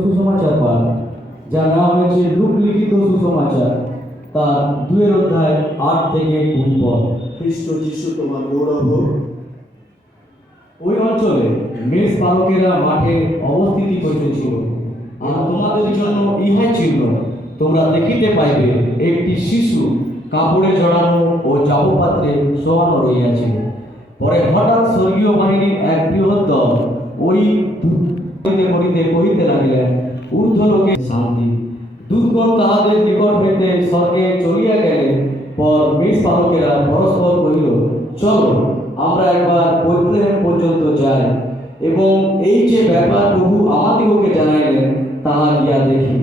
সুসমাচার পান যা নাম হয়েছে লুক লিখিত সুসমাচার তার দুয়ের অধ্যায় আট থেকে কুড়ি পদ। খ্রিস্ট যিশু তোমার গৌরব ওই অঞ্চলে মেষ পালকেরা মাঠে অবস্থিতি করিতেছিল আর তোমাদের জন্য ইহাই চিহ্ন তোমরা দেখিতে পাইবে একটি শিশু কাপড়ে জড়ানো ও চাপপাত্রে শোয়ানো রইয়াছে পরে হঠাৎ স্বর্গীয় বাহিনীর এক বৃহৎ কহিতে লাগিলেন, ঊর্ধ্ব লোকে শান্তি দূতগণ তাহাদের নিকট হইতে স্বর্গে চলিয়া গেলে পর মেষ পালকেরা পরস্পর কহিল, চলো, আমরা একবার বৈতলেহেম পর্যন্ত যাই। এবং এই যে ব্যাপার প্রভু আমাদিগকে জানাইলেন, তাহা গিয়া দেখি।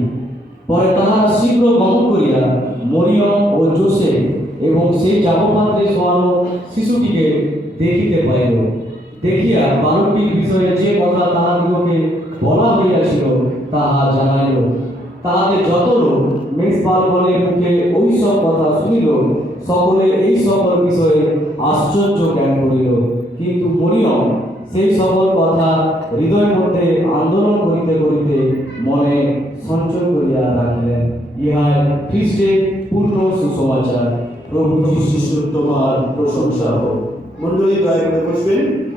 পরে তাহারা শীঘ্র গমন করিয়া মরিয়ম ও জোসে এবং সেই জামপাত্রে শোয়ানো শিশুটিকে দেখিতে পাইল। দেখিয়া বালকটির বিষয়ে যে কথা বলা হইয়াছিল তাহা জানাইল। তাহাদের যত লোক মেষপালগণের মুখে ওই সব কথা শুনিল, সকলে এই সকল বিষয়ে আশ্চর্য জ্ঞান করিল। কিন্তু মরিয়ম সেই সকল কথা হৃদয়ের মধ্যে আন্দোলন করিতে করিতে মনে সঞ্চয় করিয়া রাখিলেন। ইহাই খ্রিস্টের পূর্ণ সুসমাচার। প্রভু যিশু তোমার প্রশংসা হোক। মণ্ডলী দয়া করে বসবেন।